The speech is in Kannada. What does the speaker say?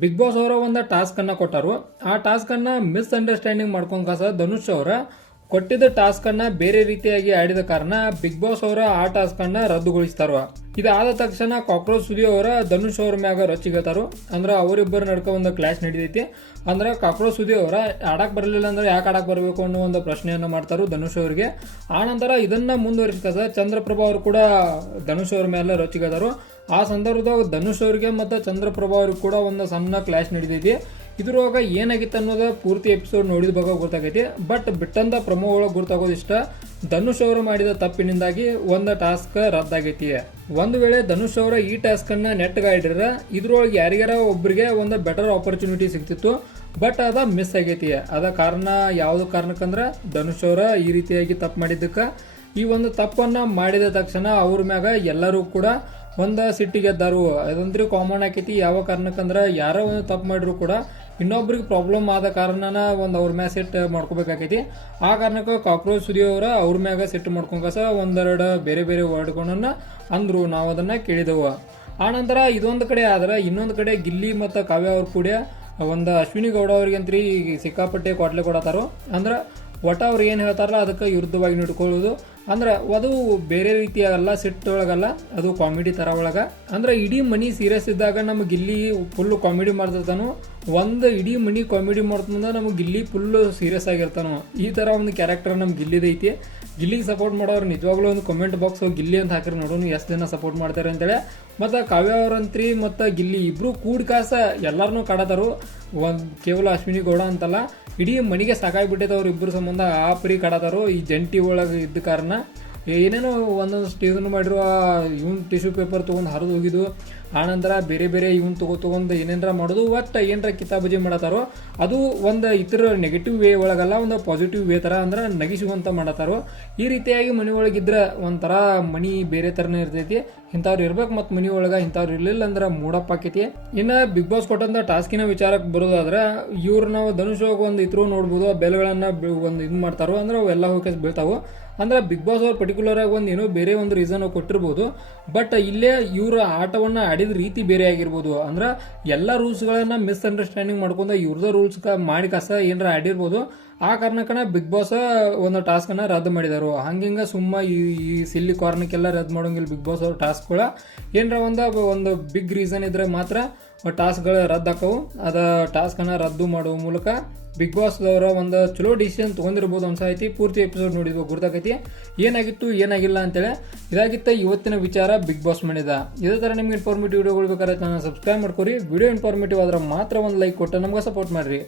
ಬಿಗ್ ಬಾಸ್ ಅವರ ಒಂದು ಟಾಸ್ಕ್ ಅನ್ನ ಕೊಟ್ಟರು. ಆ ಟಾಸ್ಕ್ ಅನ್ನ ಮಿಸ್ ಅಂಡರ್ಸ್ಟ್ಯಾಂಡಿಂಗ್ ಮಾಡ್ಕೊಂಡ್ ಧನುಷ್ ಅವರ ಕೊಟ್ಟಿದ್ದ ಟಾಸ್ಕ್ ಅನ್ನ ಬೇರೆ ರೀತಿಯಾಗಿ ಆಡಿದ ಕಾರಣ ಬಿಗ್ ಬಾಸ್ ಅವರ ಆ ಟಾಸ್ಕ್ ಅನ್ನ ರದ್ದುಗೊಳಿಸ್ತಾರ. ಇದಾದ ತಕ್ಷಣ ಕಾಕ್ರೋಚ್ ಸುದಿ ಅವರ ಧನುಷ್ ಅವ್ರ ಮ್ಯಾಗ ರೊಚ್ಚಿಗತಾರು. ಅಂದ್ರೆ ಅವರಿಬ್ಬರ ನಡ್ಕೊ ಒಂದು ಕ್ಲಾಶ್ ನಡೀತೈತಿ. ಅಂದ್ರೆ ಕಾಕ್ರೋಚ್ ಸುದಿ ಅವರ ಆಡಕ್ ಬರಲಿಲ್ಲ ಅಂದ್ರೆ ಯಾಕೆ ಆಡಕ್ ಬರಬೇಕು ಅನ್ನೋ ಒಂದು ಪ್ರಶ್ನೆಯನ್ನು ಮಾಡ್ತಾರು ಧನುಷ್ ಅವರಿಗೆ. ಆ ನಂತರ ಇದನ್ನ ಸರ್ ಚಂದ್ರಪ್ರಭಾ ಅವರು ಕೂಡ ಧನುಷ್ ಅವ್ರ ಮೇಲೆ ರೊಚ್ಚಿಗದಾರು ಆ ಸಂದರ್ಭದಾಗ ಧನುಷ್ ಅವರಿಗೆ ಮತ್ತು ಚಂದ್ರಪ್ರಭಾ ಅವ್ರಿಗೆ ಕೂಡ ಒಂದು ಸಣ್ಣ ಕ್ಲಾಶ್ ನಡೀತೈತಿ. ಇದ್ರೊಳಗ ಏನಾಗಿತ್ತು ಅನ್ನೋದ ಪೂರ್ತಿ ಎಪಿಸೋಡ್ ನೋಡಿದ ಬಗ್ಗೆ ಗೊತ್ತಾಗೈತಿ. ಬಟ್ ಬಿಟ್ಟಂತ ಪ್ರಮೋ ಒಳಗೆ ಗೊತ್ತಾಗೋದು ಇಷ್ಟ. ಧನುಷ್ ಅವರು ಮಾಡಿದ ತಪ್ಪಿನಿಂದಾಗಿ ಒಂದು ಟಾಸ್ಕ್ ರದ್ದಾಗೈತಿ. ಒಂದು ವೇಳೆ ಧನುಷ್ ಅವರ ಈ ಟಾಸ್ಕ್ ಅನ್ನ ನೆಟ್ಗೆ ಆಡಿರ ಇದ್ರೊಳಗೆ ಯಾರಿಗಾರ ಒಬ್ಬರಿಗೆ ಒಂದು ಬೆಟರ್ ಆಪರ್ಚುನಿಟಿ ಸಿಗ್ತಿತ್ತು. ಬಟ್ ಅದ ಮಿಸ್ ಆಗೈತಿ. ಅದ ಕಾರಣ ಯಾವುದು ಕಾರಣಕ್ಕಂದ್ರೆ ಧನುಷ್ ಅವರ ಈ ರೀತಿಯಾಗಿ ತಪ್ಪು ಮಾಡಿದ್ದಕ್ಕೆ. ಈ ಒಂದು ತಪ್ಪನ್ನ ಮಾಡಿದ ತಕ್ಷಣ ಅವ್ರ ಮ್ಯಾಗ ಎಲ್ಲರೂ ಕೂಡ ಒಂದು ಸಿಟ್ಟಿಗೆ ಎದ್ದಾರು ಅದಂದ್ರೆ ಕಾಮನ್ ಆಕೈತಿ. ಯಾವ ಕಾರಣಕ್ಕಂದ್ರೆ ಯಾರೋ ಒಂದು ತಪ್ಪು ಮಾಡಿದ್ರು ಕೂಡ ಇನ್ನೊಬ್ರಿಗೆ ಪ್ರಾಬ್ಲಮ್ ಆದ ಕಾರಣನ ಒಂದು ಅವ್ರ ಮ್ಯಾಗ ಸೆಟ್ ಮಾಡ್ಕೋಬೇಕಾಕೈತಿ. ಆ ಕಾರಣಕ್ಕೆ ಕಾಕ್ರೋಚ್ ಸುದಿಯವರ ಅವ್ರ ಮ್ಯಾಗ ಸೆಟ್ ಮಾಡ್ಕೊಂಕಸ ಒಂದೆರಡು ಬೇರೆ ಬೇರೆ ವರ್ಡ್ಗಳನ್ನ ಅಂದ್ರು. ನಾವು ಅದನ್ನ ಕೇಳಿದೆವು. ಆ ನಂತರ ಇದೊಂದು ಕಡೆ ಆದ್ರೆ ಇನ್ನೊಂದು ಕಡೆ ಗಿಲ್ಲಿ ಮತ್ತು ಕಾವ್ಯ ಅವ್ರ ಕೂಡ ಒಂದು ಅಶ್ವಿನಿ ಗೌಡ ಅವ್ರಿಗಂತ್ರಿ ಸಿಕ್ಕಾಪಟ್ಟೆ ಕೊಟ್ಲೆ ಕೊಡತಾರೋ. ಅಂದ್ರೆ ಒಟ್ಟ ಅವ್ರು ಏನು ಹೇಳ್ತಾರಲ್ಲ, ಅದಕ್ಕೆ ವಿರುದ್ಧವಾಗಿ ನಿಡ್ಕೊಳ್ಳೋದು. ಅಂದ್ರೆ ಅದು ಬೇರೆ ರೀತಿಯಾಗಲ್ಲ, ಸಿಟ್ಟೊಳಗಲ್ಲ, ಅದು ಕಾಮಿಡಿ ಥರ ಒಳಗೆ. ಅಂದ್ರೆ ಇಡೀ ಮನಿ ಸೀರಿಯಸ್ ಇದ್ದಾಗ ನಮ್ಗೆ ಗಿಲ್ಲಿ ಫುಲ್ಲು ಕಾಮಿಡಿ ಮಾಡ್ತಿರ್ತಾನು. ಒಂದು ಇಡೀ ಮನಿ ಕಾಮಿಡಿ ಮಾಡ್ತಂದ್ರೆ ನಮಗೆ ಗಿಲ್ಲಿ ಫುಲ್ಲು ಸೀರಿಯಸ್ ಆಗಿರ್ತಾನು. ಈ ಥರ ಒಂದು ಕ್ಯಾರೆಕ್ಟರ್ ನಮ್ಗೆ ಗಿಲ್ಲಿದೈತಿ ಗಿಲ್ಲಿಗೆ ಸಪೋರ್ಟ್ ಮಾಡೋರು ನಿಜವಾಗ್ಲೂ ಒಂದು ಕಮೆಂಟ್ ಬಾಕ್ಸ್ ಗಿಲ್ಲಿ ಅಂತ ಹಾಕಿರಿ ನೋಡೋನು ಎಷ್ಟು ಜನ ಸಪೋರ್ಟ್ ಮಾಡ್ತಾರೆ ಅಂತೇಳಿ. ಮತ್ತು ಕಾವ್ಯ ಅವರಂತ್ರಿ ಮತ್ತು ಗಿಲ್ಲಿ ಇಬ್ಬರು ಕೂಡಿ ಕಾಸ ಎಲ್ಲರನ್ನೂ ಕಾಡತಾರು. ಒಂದು ಕೇವಲ ಅಶ್ವಿನಿ ಗೌಡ ಅಂತಲ್ಲ. ಇಡೀ ಮನೆಗೆ ಸಾಕಾಗ್ಬಿಟ್ಟೈತೆ ಅವ್ರ ಇಬ್ಬರು ಸಂಬಂಧ. ಆ ಪರಿ ಕಡದಾರು ಈ ಜಂಟಿ ಒಳಗೆ ಇದ್ದ ಕಾರಣ ಏನೇನೋ ಒಂದೊಂದು ಸ್ಟೇಜನ್ನು ಮಾಡಿರುವ ಇವ್ನು ಟಿಶ್ಯೂ ಪೇಪರ್ ತೊಗೊಂಡು ಹರಿದು ಹೋಗಿದ್ದು ಆನಂತರ ಬೇರೆ ಬೇರೆ ಇವ್ನ ತಗೋ ತೊಗೊಂಡು ಏನೇನಾರ ಮಾಡೋದು, ಒಟ್ಟು ಏನರ ಕಿತಾಬಜಿ ಮಾಡತ್ತಾರೋ ಅದು ಒಂದು ಇತರ ನೆಗೆಟಿವ್ ವೇ ಒಳಗಲ್ಲ, ಒಂದು ಪಾಸಿಟಿವ್ ವೇ ಥರ ಅಂದ್ರೆ ನಗಿಸುವಂತ ಮಾಡತ್ತಾರೋ ಈ ರೀತಿಯಾಗಿ ಮನೆ ಒಳಗಿದ್ರೆ ಒಂಥರ ಮನಿ ಬೇರೆ ಥರನೇ ಇರ್ತೈತಿ, ಇಂಥವ್ರು ಇರ್ಬೇಕು ಮತ್ತು ಮನೆ ಒಳಗೆ ಇಂಥವ್ರು ಇರಲಿಲ್ಲ ಅಂದ್ರೆ ಮೂಡಪ್ಪ ಆಕೈತಿ. ಇನ್ನು ಬಿಗ್ ಬಾಸ್ ಕೊಟ್ಟಂಥ ಟಾಸ್ಕಿನ ವಿಚಾರಕ್ಕೆ ಬರೋದಾದ್ರೆ, ಇವ್ರು ನಾವು ಧನುಷ್ ಒಳಗೆ ಒಂದು ಇದ್ರು ನೋಡ್ಬೋದು ಬೆಲ್ಗಳನ್ನ ಒಂದು ಇದು ಮಾಡ್ತಾರೋ, ಅಂದ್ರೆ ಅವೆಲ್ಲ ಹೋಗಿ ಬೀಳ್ತಾವು. ಅಂದ್ರೆ ಬಿಗ್ ಬಾಸ್ ಅವ್ರು ಪರ್ಟಿಕ್ಯುಲರ್ ಆಗಿ ಒಂದು ಏನೋ ಬೇರೆ ಒಂದು ರೀಸನ್ ಕೊಟ್ಟಿರ್ಬೋದು. ಬಟ್ ಇಲ್ಲೇ ಇವರ ಆಟವನ್ನ ಆಡಿದ ರೀತಿ ಬೇರೆ ಆಗಿರ್ಬೋದು. ಅಂದ್ರೆ ಎಲ್ಲ ರೂಲ್ಸ್ಗಳನ್ನ ಮಿಸ್ ಅಂಡರ್ಸ್ಟ್ಯಾಂಡಿಂಗ್ ಮಾಡ್ಕೊಂಡ ಇವ್ರದ ರೂಲ್ಸ್ ಮಾಡಿ ಕಸ ಏನಾರ ಆಡಿರ್ಬೋದು. ಆ ಕಾರಣಕ್ಕನ ಬಿಗ್ ಬಾಸ್ ಒಂದು ಟಾಸ್ಕ್ ಅನ್ನ ರದ್ದು ಮಾಡಿದಾರು. ಹಂಗಿಂಗ ಸುಮ್ಮ ಈ ಈ ಸಿಲ್ಲಿ ಕಾರ್ನಕ್ಕೆಲ್ಲ ರದ್ದು ಮಾಡೋಂಗಿಲ್ಲ ಬಿಗ್ ಬಾಸ್ ಅವ್ರ ಟಾಸ್ಕ್ಗಳ ಏನರ ಒಂದು ಒಂದು ಬಿಗ್ ರೀಸನ್ ಇದ್ರೆ ಮಾತ್ರ ಟಾಸ್ಕ್ಗಳು ರದ್ದಾಕವು. ಅದ ಟಾಸ್ಕ್ ಅನ್ನ ರದ್ದು ಮಾಡುವ ಮೂಲಕ ಬಿಗ್ ಬಾಸ್ ಅವರ ಒಂದು ಚಲೋ ಡಿಸಿಷನ್ ತೊಗೊಂಡಿರ್ಬೋದು ಅನ್ಸಾಯ್ತಿ ಪೂರ್ತಿ ಎಪಿಸೋಡ್ ನೋಡಿದ್ವು ಗುರ್ತಾಕೈತಿ ಏನಾಗಿತ್ತು, ಏನಾಗಿಲ್ಲ ಅಂತೇಳಿ ಇದಾಗಿತ್ತ ಇವತ್ತಿನ ವಿಚಾರ ಬಿಗ್ ಬಾಸ್ ಮಾಡಿದ ಇದೇ ಥರ ನಿಮ್ಗೆ ಇನ್ಫಾರ್ಮೇಟಿವ್ ವಿಡಿಯೋಗಳು ಬೇಕಾದ್ರೆ ಚಾನಲ್ ಸಬ್ಸ್ಕ್ರೈಬ್ ಮಾಡ್ಕೊರಿ. ವಿಡಿಯೋ ಇನ್ಫಾರ್ಮೇಟಿವ್ ಆದ್ರೆ ಮಾತ್ರ ಒಂದು ಲೈಕ್ ಕೊಟ್ಟು ನಮ್ಗೆ ಸಪೋರ್ಟ್ ಮಾಡ್ರಿ.